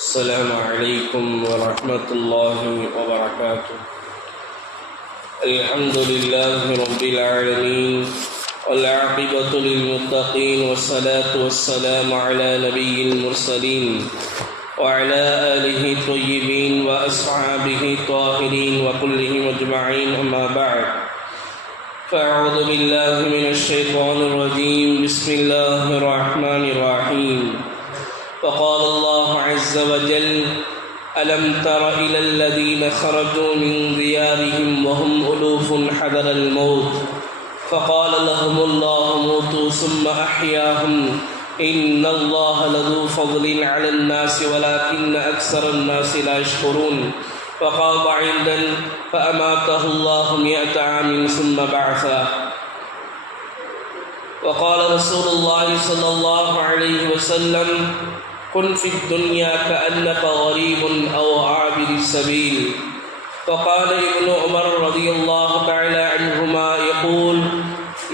السلام عليكم ورحمة الله وبركاته. الحمد لله رب العالمين والعاقبة للمتقين والصلاة والسلام على نبي المرسلين وعلى آله الطيبين وأصحابه الطاهرين وكلهم أجمعين، أما بعد، فأعوذ بالله من الشيطان الرجيم. بسم الله الرحمن الرحيم. وقال الله عز وجل: ألم تر إلى الذين خرجوا من ديارهم وهم ألوف حذر الموت فقال لهم الله موتوا ثم أحياهم إن الله لذو فضل على الناس ولكن أكثر الناس لا يشكرون. وقال عيدا فأماته الله 100 عام ثم بعثه. وقال رسول الله صلى الله عليه وسلم: كن في الدنيا كأنك غريب أو عابر السبيل. وقال ابن عمر رضي الله تعالى عنهما يقول: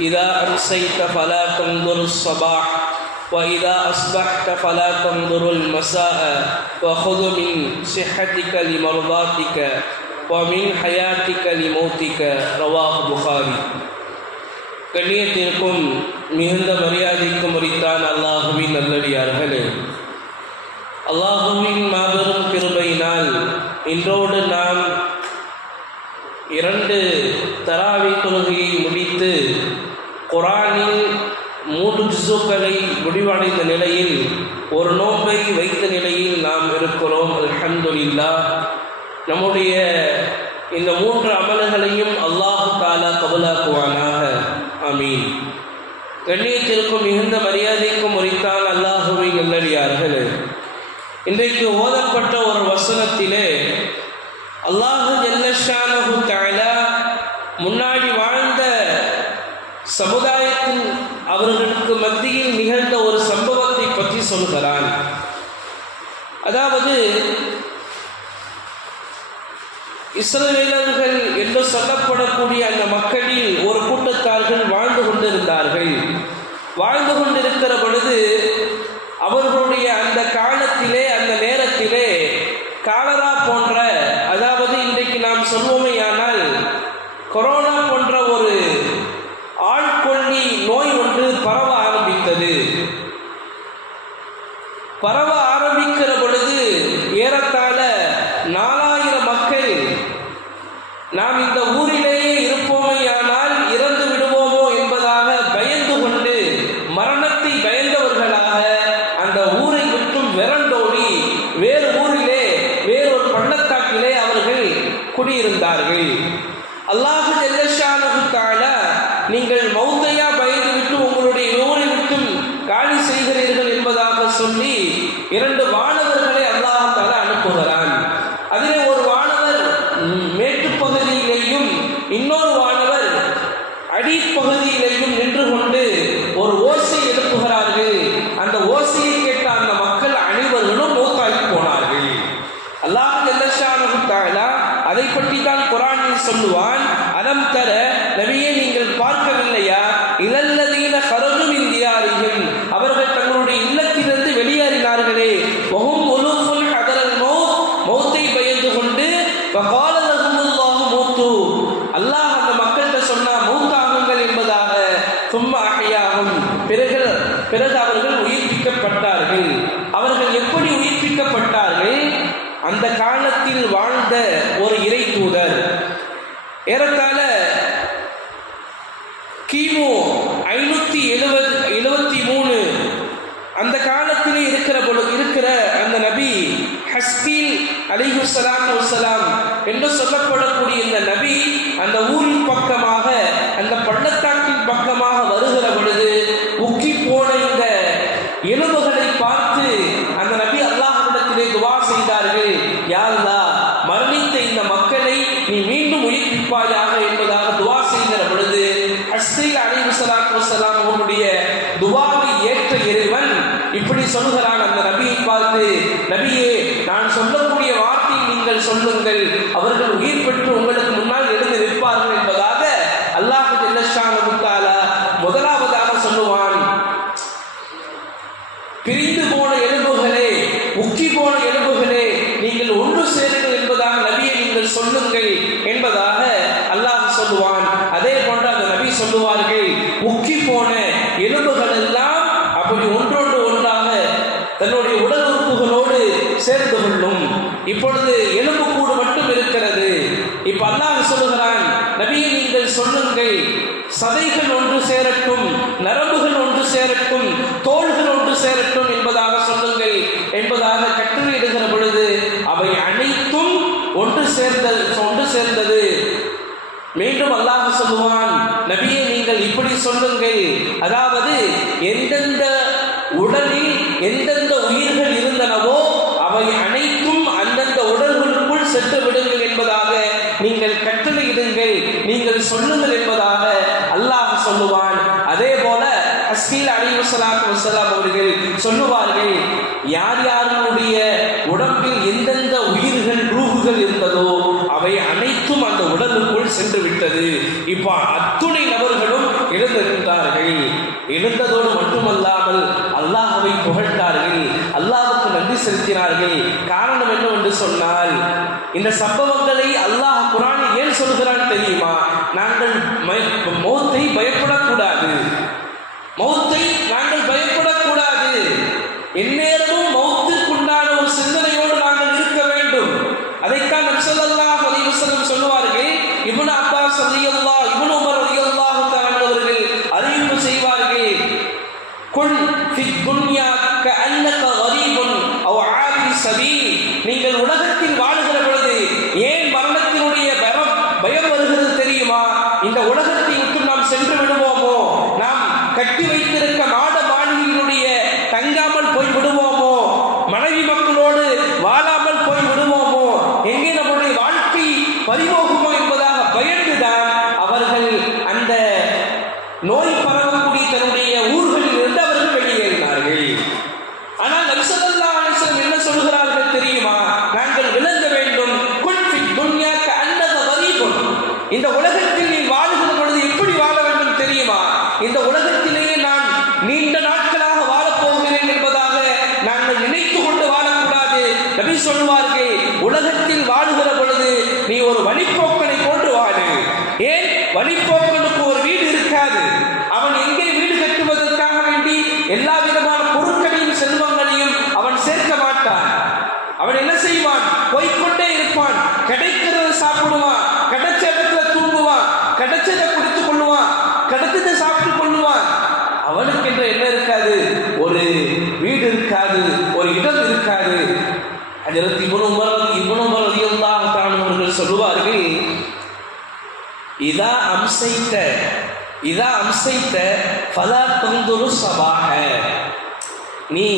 إذا أمسيت فلا تنظر الصباح وإذا أصبحت فلا تنظر المساء وخذ من صحتك لمرضاتك ومن حياتك لموتك. رواه புகாரி. கண்ணியத்திற்கும் மிகுந்த மரியாதைக்கும் உரித்தான அல்லாஹுவின் நல்லடியார்களே, அல்லாஹுவின் மாபெரும் கிருபையினால் இன்றோடு நாம் 2 தராவி தொழுகையை முடித்து குர்ஆனின் 3 ஜுஸுக்களை முடிவடைந்த நிலையில் ஒரு நோன்பை வைத்த நிலையில் நாம் இருக்கிறோம். அல்ஹம்துலில்லாஹ். நம்முடைய இந்த 3 அமல்களையும் அல்லாஹ் தஆலா கபூலாக்குவானாக. ஆமீன். கண்ணியத்திற்கும் மிகுந்த மரியாதைக்கும் உரித்தான அல்லாஹுவின் நல்லடியார்களே, இன்றைக்கு ஓதப்பட்ட ஒரு வசனத்திலே அல்லாஹ் ஜல்லஷானஹு தஆலா முன்னாடி வாழ்ந்த சமுதாயத்தின் அவர்களுக்கு மத்தியில் நிகழ்ந்த ஒரு சம்பவத்தை பற்றி சொல்கிறான். அதாவது இஸ்ரவேலர்கள் என்று சொல்லப்படக்கூடிய அந்த மக்களில் ஒரு கூட்டத்தார்கள் வாழ்ந்து கொண்டிருந்தார்கள். வாழ்ந்து கொண்டிருக்கிற பொழுது அவர்களுடைய அந்த காலத்திலே, அந்த நேரத்திலே காலரா போன்ற, அதாவது இன்றைக்கு நாம் சொல்வோமேயானால் கொரோனா போன்ற ஒரு ஆட்கொல்லி நோய் ஒன்று பரவ ஆரம்பித்தது. பரவ ஆரம்பிக்கிற பொழுது ஏறத்தாழ 4000 மக்கள் நாம் இந்த ஊரிலேயே இருப்போமேயானால் இறந்து விடுவோமோ என்பதாக பயந்து கொண்டு, மரணத்தை பயந்தவர்களாக அந்த ஊரை விட்டும் விரண்டோடி வேறு ஊரிலே, வேறொரு பள்ளத்தாக்கிலே அவர்கள் குடியிருந்தார்கள். அல்லாஹ் ஜல்லஷானஹு தஆலா, நீங்கள் மௌத்தையா பயந்து விட்டு உங்களுடைய ஊரை விட்டும் காலி செய்கிறீர்கள் என்பதாக சொல்லி 2 வானவர்களை அல்லாஹ் தஆலா அனுப்புகிறான். அதிலே ஒரு வானவர் மேட்டுப்பகுதியிலேயும் இன்னொரு வானவர் அடிப்பகுதியிலேயும் நின்று கொண்டு ஒரு ஓசை எழுப்புகிறார்கள். அந்த ஓசையை கேட்ட அந்த மக்கள் அனைவர்களும் மௌத்தாகி போனார்கள். அல்லாஹ் ஜல்லஷானஹு தஆலா அதை பற்றி தான் குர்ஆனில் சொல்லுவான். அலம் தர, நபியே நீங்கள் பார்க்கவில்லையா, இலல்லதீன கரஜு மின் தியாரிஹிம், அவர்கள் தங்களுடைய இல்லத்திலிருந்து வெளியேறினார்களே, வஹும் உலூஃபுன் ஹதரல் மௌத், மௌத்தை பயந்து கொண்டு, வகால லஹுமுல்லாஹு மூத்து, அல்லாஹ் அந்த மக்கள்கிட்ட சொன்னா மௌத்தாகுங்கள் என்பதாக. சும்ம அஹ்யாஹும், பிறகு அவர்கள் உயிர்ப்பிக்கப்பட்டார்கள். அவர்கள் எப்படி உயிர்ப்பிக்கப்பட்டார்கள்? அந்த காலத்தில் வாழ்ந்த ஒரு இறை தூதர் ஏறத்தாழ கிமு 573 அந்த காலத்திலே இருக்கிற அந்த நபி ஹஸ்கீல் அலைஹிஸ்ஸலாத்து வஸ்ஸலாம் என்று சொல்லப்படக்கூடிய இந்த நபி அந்த ஊரின் பக்கமாக, அந்த பள்ளத்தாக்கின் பக்கமாக வருகிற பொழுது உக்கி போன இந்த எலும்புகளை பார்த்து அந்த நபி அல்லாஹ்விடத்திலே துஆ செய்தார்கள். யா அல்லாஹ், மரணித்த இந்த மக்களை நீ மீண்டும் உயிர்ப்பிப்பாயாக என்பதாக துஆ செய்கிற பொழுது ஹஸ்கீல் அலைஹிஸ்ஸலாத்து வஸ்ஸலாம் அவருடைய துஆவை ஏற்ற இறைவன் இப்படி சொல்கிறான் அந்த நபியை பார்த்து: நபியே, நான் சொல்லக்கூடிய வார்த்தை நீங்கள் சொல்லுங்கள், அவர்கள் உயிர் பெற்று உங்களுக்கு முன்னால் எழுந்து நிற்பார்கள் என்பதாக அல்லாஹ் ஜல்லஷானஹு தஆலா முதலாவதாக சொல்லுவான். பிரிந்து போன எலும்புகளே, உக்கி போன எலும்புகளே, சொல்லுங்கள் என்பதாக அல்லாஹ் சொல்லுவான். அதே போன்று அந்த நபி சொல்லுவார்கள், முக்கி போன எலும்புகள் எல்லாம் அப்படி ஒன்றோடு ஒன்றாக தன்னுடைய உடல் உறுப்புகளோடு சேர்ந்து கொள்ளும். இப்பொழுது எலும்பு கூடு மட்டும் இருக்கிறது. இப்ப அல்லாஹ் சொல்லுகிறான், நபியை நீங்கள் சொல்லுங்கள், சதைகள் ஒன்று சேரட்டும், நரம்புகள் ஒன்று சேரட்டும், தோள்கள் ஒன்று சேரட்டும் என்பதாக சொல்லுங்கள் என்பதாக கட்டளையிடுகிற பொழுது அவை அனைத்தும் ஒன்று சேர்ந்தது. மீண்டும் அல்லாஹ் சொல்லுவான், நபியை நீங்கள் இப்படி சொல்லுங்கள், அதாவது எந்தெந்த உடலில் எந்தெந்த உயிர்கள் இருந்தனவோ அவை அனைத்தும் அந்தந்த உடல்களுக்குள் சென்று விடுங்கள் என்பதாக நீங்கள் கட்டளையிடுங்கள், நீங்கள் சொல்லுங்கள் என்பதாக அல்லாஹ் சொல்லுவான். அதே போல ஹஸ்கீல் அலைஹிஸ்ஸலாத்து வஸ்ஸலாம் அவர்கள் சொல்லுவார்கள், யார் யாருடைய உடம்பில் எந்தெந்த உயிர்கள் ரூஹுகள் இருந்ததோ அவை அனைத்தும் அந்த உடலுக்குள் சென்று விட்டது. இப்ப அத்துணை நபர்களும் எழுந்திருந்தார்கள். எழுந்ததோடு மட்டுமல்லாமல் அல்லாஹ்வை புகழ்ந்தார்கள், அல்லாஹ்வுக்கு நன்றி செலுத்தினார்கள். காரணம் என்னவென்று சொன்னால், இந்த சம்பவங்களை அல்லாஹ் குர்ஆனில் ஏன் சொல்கிறான் தெரியுமா? நாங்கள் மௌத்தை பயப்படக்கூடாது, மௌத்தை நாங்கள் பயப்படக்கூடாது, எந்நேரமும் மௌத்துக்குண்டான ஒரு சிந்தனையோடு நாங்கள் இருக்க வேண்டும். அதைத்தான் நபி ஸல்லல்லாஹு அலைஹி வஸல்லம் சொல்லுவார்கள். இப்னு அப்பாஸ் ரலியல்லாஹு இப்னு உமர் ரலியல்லாஹு தஆலா அவர்கள் அறிவிப்பு செய்வார்கள், குல் ஃபி துன்யா கஅன்னக கரீபுன் அவ் ஆபி சபீல். நீங்கள் உலகத்தில் வாழ்கிற பொழுது ஏன் மரணத்தினுடைய பயம் வருகிறது தெரியுமா? இந்த உலகத்தை விட்டு நாம் சென்று விடுவோமோ, நாம் கட்டி வைத்திருக்க மாட மாளிகையினுடைய தங்காமல் போய் விடுவோமோ, மனைவி மக்களோடு வாழாமல் போய் விடுவோமோ, எங்கே நம்முடைய வாழ்க்கை பறிபோகுமோ என்பதாக பயந்துதான் அவர்கள் அந்த நோய் பரவக்கூடிய தன்னுடைய ஊர்களில் இருந்து அவர்கள் வெளியேறினார்கள். ஆனால் நபி ஸல்லல்லாஹு அலைஹி வஸல்லம் என்ன சொல்கிறார்கள் தெரியுமா? நாங்கள் விளங்க வேண்டும், குல் ஃபி துன்யா கஅன்னக கரீபுன். இந்த உலகத்தில் நீ வாழுகிற பொழுது எப்படி வாழ வேண்டும் தெரியுமா? இந்த உலகத்திலேயே நான் நீண்ட நாட்களாக வாழப்போகிறேன் என்பதாக நாங்கள் நினைத்து கொண்டு வாழக்கூடாது. நபி சொல்வார்கள், உலகத்தில் வாழுகிற பொழுது நீ ஒரு வழிப்போக்கனை கொண்டு வாழு. ஏன்? வழிப்போக்கனுக்கு ஒரு வீடு இருக்காது. அவன் எங்கே வீடு கட்டுவதற்காக வேண்டி எல்லா விதமான பொருட்களையும் செல்வங்களையும் அவன் சேர்க்க மாட்டான். அவன் என்ன செய்வான்? போய்கொண்டே இருப்பான். கிடைக்கிறத சாப்பிடுவான், கிடைச்ச இடத்துல தூங்குவான், கிடைச்சதை குடித்துக் கொள்ளுவான், கிடைச்சதை சாப்பிட்டுக் கொள்ளுவான். அவனுக்கு என்று என்ன இருக்காது? ஒரு வீடு இருக்காது, ஒரு இடம் இருக்காது. ஹஜ்ரத் இப்னு உமர் ரலியல்லாஹு தஆலா அவர்கள் சொல்லுவார்கள், இதா அம்சைத்த ஃபலா தந்துரு சபாஹ. நீ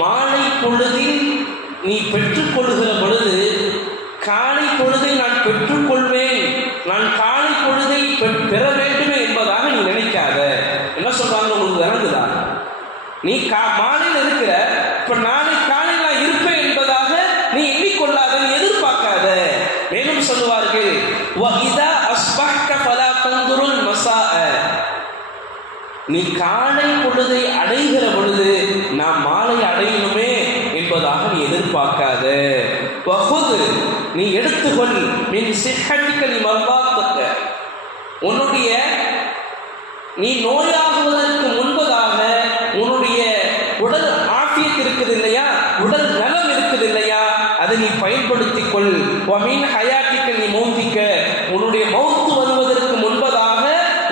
மாலை பொழுதில் நீ பெற்றுக்கொள்கிற பொழுது, காலை பொழுதை நான் பெற்றுக்கொள்வேன், நான் காலை பொழுதை பெற வேண்டுமே என்பதாக நீ நினைக்காத. என்ன சொல்றாங்க உங்களுக்கு விளங்குதா? நீ மாலையில் இருக்கிற, இப்ப நாளை காலையில் நான் இருப்பேன் என்பதாக நீ எண்ணிக்கொள்ளாத, நீ எதிர்பார்க்காத. மேலும் சொல்லுவார்கள், வஇதா அஸ்பஹ்த ஃபலா தந்துருல் மஸாஅ. நீ காலை பொழுதை அடைகிற பொழுது நான் மாலை அடையணுமே என்பதாக நீ எதிர்பார்க்காத. வஹுத், நீ எடுத்துக்கொள், மின் சிஹ்ஹதிக லிமர்தாத்திக. உன்னுடைய நீ நோயாகுவதற்கு முன்பதாக உன்னுடைய உடல் ஆஃபியத் இருக்குது இல்லையா, உடல் நலம் இருக்குது இல்லையா, அதை நீ பயன்படுத்திக் கொள். வமின் ஹயாத்திக நீ மௌத்திக்க. உன்னுடைய மௌத்து வருவதற்கு முன்பதாக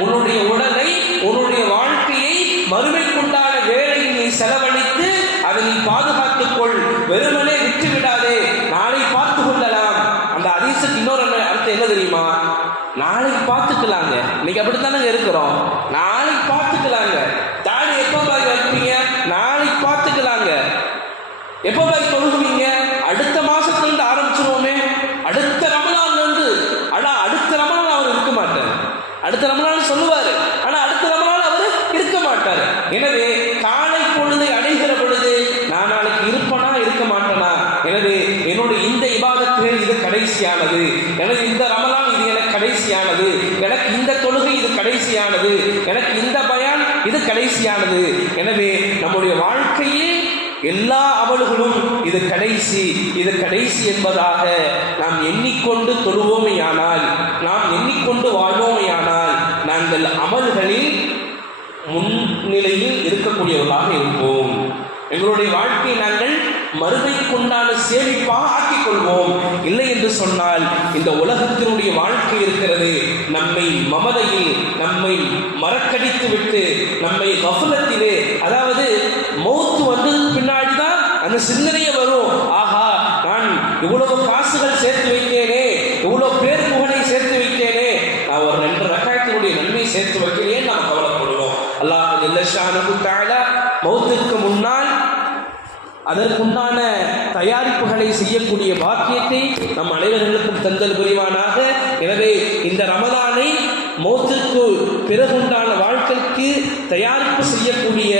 உன்னுடைய உடலை, உன்னுடைய வாழ்க்கையை மறுமைக்குண்டான வேலையில் நீ செலவழித்து அதை நீ பாதுகாத்துக் கொள். வெறுமனே விட்டு விடாதே, நாளை பார்த்து கொள்ளலாம். அந்த ஹதீஸுக்கு இன்னொரு அர்த்தம் என்ன தெரியுமா? நாளைக்கு பார்த்துக்கலாங்க. இன்னைக்கு அப்படித்தானே இருக்கிறோம். நாளைக்கு பார்த்துக்கலாங்க. தாடி எப்போ பாய் வைப்பீங்க? நாளைக்கு பார்த்துக்கலாங்க. எப்போ பாய் தொழுகுவீங்க? அடுத்த மாசத்துல ஆரம்பிச்சிருவோமே, அடுத்த ரமலான்ல இருந்து. ஆனா அடுத்த ரமலான் அவர் இருக்க மாட்டார். அடுத்த ரமலான் சொல்லுவாரு, ஆனா அடுத்த ரமலான் அவர் இருக்க மாட்டார். எனவே காலை பொழுதை அடைகிற பொழுது நான் நாளைக்கு இருப்பனா இருக்க மாட்டேனா, எனவே என்னுடைய இந்த இபாதத்துகள் இது கடைசியானது, எனக்கு இந்த ரமலான் இது எனக்கு கடைசியானது, எனக்கு இந்த தொழுகை இது கடைசியானது, எனக்கு இந்த பயான் இது கடைசியானது. எனவே நம்முடைய வாழ்க்கையில் எல்லா அமல்களும் இது கடைசி என்பதாக நாம் எண்ணிக்கொண்டு தொழுவோமையானால், நாம் எண்ணிக்கொண்டு வாழ்வோமையானால் நாங்கள் அமல்களில் முன்னிலையில் இருக்கக்கூடியவர்களாக இருப்போம். எங்களுடைய வாழ்க்கையை நாங்கள் மறுமைக்குண்டான சேமிப்பாக ஆக்கிக் கொள்வோம். இல்லை என்று சொன்னால் இந்த உலகத்தினுடைய வாழ்க்கை இருக்கிறது, நம்மை மமதையில், நம்மை மறக்கடித்து விட்டு, நம்மை கஃலத்திலே, அதாவது மௌத்து வந்ததுக்கு பின்னாடி தான் அந்த சிந்தனையே வரும். ஆஹா, நான் இவ்வளவு காசுகள் சேர்த்து வைத்தேனே, இவ்வளவு பேர் புகழை சேர்த்து வைத்தேனே, நான் ஒரு 2 ரக்காயத்தினுடைய நன்மை சேர்த்து வைக்கிறேன் நாம் கவலைப்படுவோம். அல்லாஹ் ஜல்ல ஷானஹு தஆலா மௌத்திற்கு முன்னால் அதற்குண்டான தயாரிப்புகளை செய்யக்கூடிய பாக்கியத்தை நம் அனைவர்களுக்கும் தந்தல் புரிவானாக. எனவே இந்த ரமதானை மௌத்திற்கு பிறகுண்டான வாழ்க்கைக்கு தயாரிப்பு செய்யக்கூடிய,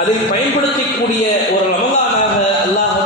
அதை பயன்படுத்தக்கூடிய ஒரு ரமதானாக அல்லாஹ்